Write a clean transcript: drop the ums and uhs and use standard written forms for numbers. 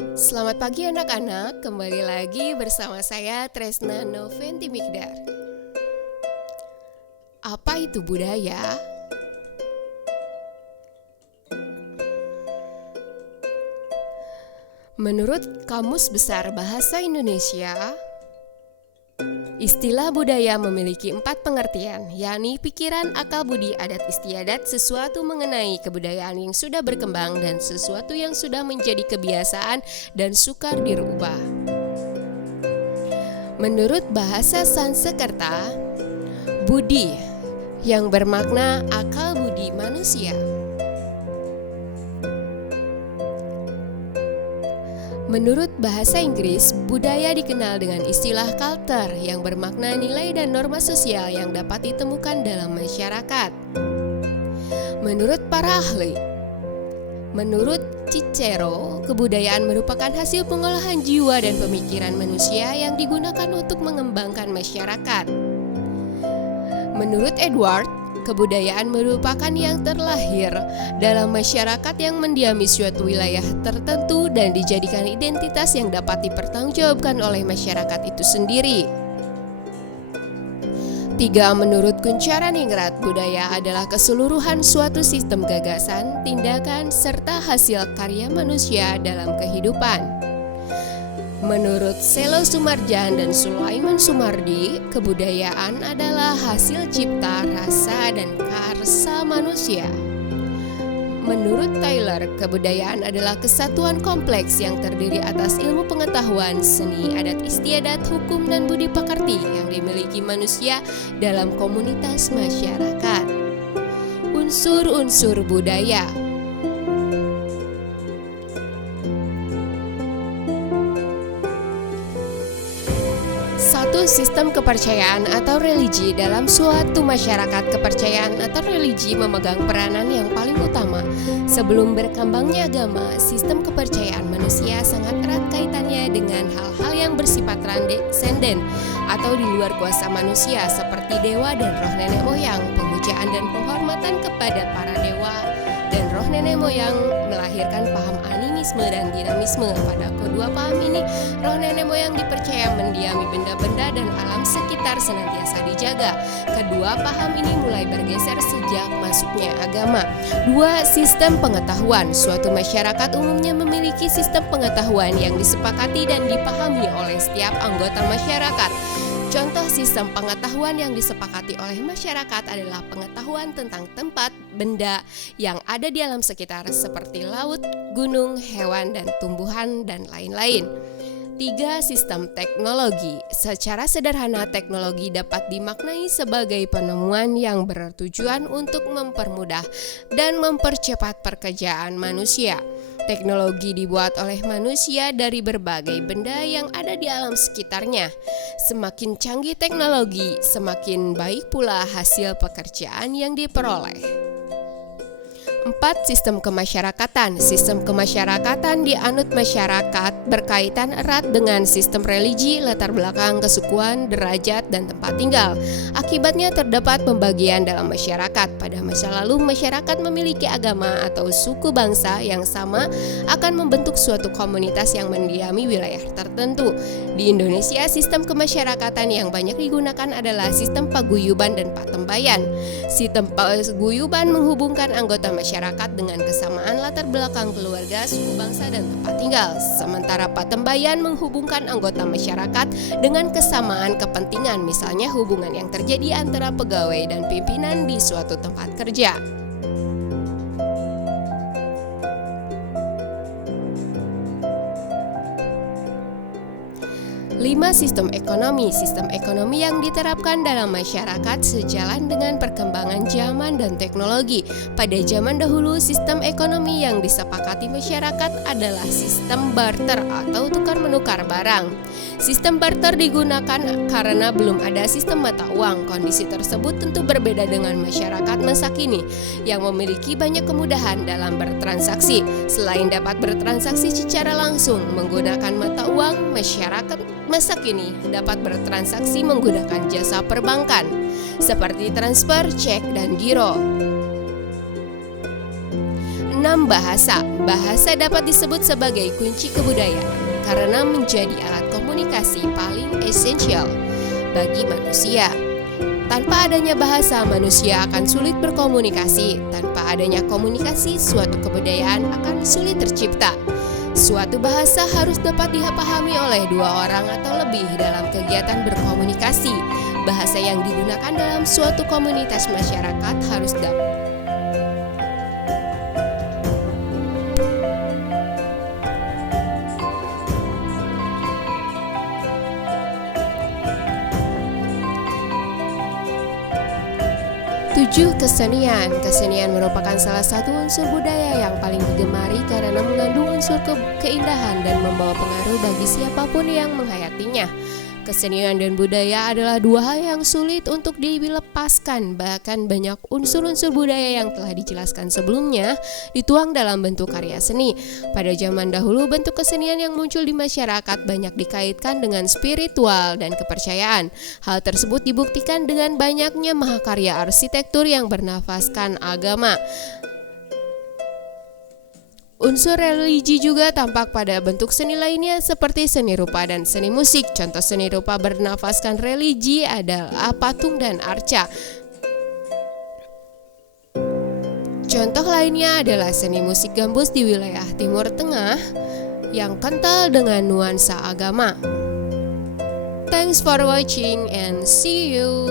Selamat pagi anak-anak, kembali lagi bersama saya Tresna Noventi Mikdar. Apa itu budaya? Menurut Kamus Besar Bahasa Indonesia, istilah budaya memiliki 4 pengertian, yakni pikiran, akal budi, adat istiadat, sesuatu mengenai kebudayaan yang sudah berkembang dan sesuatu yang sudah menjadi kebiasaan dan sukar dirubah. Menurut bahasa Sanskerta, budi yang bermakna akal budi manusia. Menurut bahasa Inggris, budaya dikenal dengan istilah culture yang bermakna nilai dan norma sosial yang dapat ditemukan dalam masyarakat. Menurut para ahli, menurut Cicero, kebudayaan merupakan hasil pengolahan jiwa dan pemikiran manusia yang digunakan untuk mengembangkan masyarakat. Menurut Edward, kebudayaan merupakan yang terlahir dalam masyarakat yang mendiami suatu wilayah tertentu dan dijadikan identitas yang dapat dipertanggungjawabkan oleh masyarakat itu sendiri. 3. Menurut Kuncharaningrat, budaya adalah keseluruhan suatu sistem gagasan, tindakan, serta hasil karya manusia dalam kehidupan. Menurut Selo Sumarjan dan Sulaiman Sumardi, kebudayaan adalah hasil cipta, rasa, dan karsa manusia. Menurut Taylor, kebudayaan adalah kesatuan kompleks yang terdiri atas ilmu pengetahuan, seni, adat istiadat, hukum, dan budi pekerti yang dimiliki manusia dalam komunitas masyarakat. Unsur-unsur budaya. 1. Sistem kepercayaan atau religi. Dalam suatu masyarakat, kepercayaan atau religi memegang peranan yang paling utama. Sebelum berkembangnya agama, sistem kepercayaan manusia sangat erat kaitannya dengan hal-hal yang bersifat transenden atau di luar kuasa manusia seperti dewa dan roh nenek moyang. Pemujaan dan penghormatan kepada para dewa dan roh nenek moyang melahirkan paham animisme dan dinamisme. Pada kedua paham ini, roh nenek moyang dipercaya mendiami benda-benda dan alam sekitar senantiasa dijaga. Kedua paham ini mulai bergeser sejak masuknya agama. 2. Sistem pengetahuan. Suatu masyarakat umumnya memiliki sistem pengetahuan yang disepakati dan dipahami oleh setiap anggota masyarakat. Contoh sistem pengetahuan yang disepakati oleh masyarakat adalah pengetahuan tentang tempat, benda yang ada di alam sekitar seperti laut, gunung, hewan, dan tumbuhan, dan lain-lain. 3. Sistem teknologi. Secara sederhana, teknologi dapat dimaknai sebagai penemuan yang bertujuan untuk mempermudah dan mempercepat pekerjaan manusia. Teknologi dibuat oleh manusia dari berbagai benda yang ada di alam sekitarnya. Semakin canggih teknologi, semakin baik pula hasil pekerjaan yang diperoleh. 4. Sistem kemasyarakatan. Sistem kemasyarakatan dianut masyarakat berkaitan erat dengan sistem religi, latar belakang kesukuan, derajat, dan tempat tinggal. Akibatnya terdapat pembagian dalam masyarakat. Pada masa lalu, masyarakat memiliki agama atau suku bangsa yang sama akan membentuk suatu komunitas yang mendiami wilayah tertentu. Di Indonesia, sistem kemasyarakatan yang banyak digunakan adalah sistem paguyuban dan patembayan. Sistem paguyuban menghubungkan anggota masyarakat dengan kesamaan latar belakang keluarga, suku bangsa, dan tempat tinggal. Sementara patembayan menghubungkan anggota masyarakat dengan kesamaan kepentingan, misalnya hubungan yang terjadi antara pegawai dan pimpinan di suatu tempat kerja. 5. Sistem ekonomi. Sistem ekonomi yang diterapkan dalam masyarakat sejalan dengan perkembangan zaman dan teknologi. Pada zaman dahulu, sistem ekonomi yang disepakati masyarakat adalah sistem barter atau tukar-menukar barang. Sistem barter digunakan karena belum ada sistem mata uang. Kondisi tersebut tentu berbeda dengan masyarakat masa kini yang memiliki banyak kemudahan dalam bertransaksi. Selain dapat bertransaksi secara langsung menggunakan mata uang, masyarakat masa kini dapat bertransaksi menggunakan jasa perbankan seperti transfer, cek, dan giro. 6. Bahasa. Bahasa dapat disebut sebagai kunci kebudayaan karena menjadi alat komunikasi paling esensial bagi manusia. Tanpa adanya bahasa, manusia akan sulit berkomunikasi. Tanpa adanya komunikasi, suatu kebudayaan akan sulit tercipta. Suatu bahasa harus dapat dipahami oleh dua orang atau lebih dalam kegiatan berkomunikasi. Bahasa yang digunakan dalam suatu komunitas masyarakat harus dapat Kesenian. Kesenian merupakan salah satu unsur budaya yang paling digemari karena mengandung unsur keindahan dan membawa pengaruh bagi siapapun yang menghayatinya. Kesenian dan budaya adalah dua hal yang sulit untuk dilepaskan, bahkan banyak unsur-unsur budaya yang telah dijelaskan sebelumnya dituang dalam bentuk karya seni. Pada zaman dahulu, bentuk kesenian yang muncul di masyarakat banyak dikaitkan dengan spiritual dan kepercayaan. Hal tersebut dibuktikan dengan banyaknya mahakarya arsitektur yang bernafaskan agama. Unsur religi juga tampak pada bentuk seni lainnya seperti seni rupa dan seni musik. Contoh seni rupa bernafaskan religi adalah patung dan arca. Contoh lainnya adalah seni musik gambus di wilayah Timur Tengah yang kental dengan nuansa agama. Thanks for watching and see you.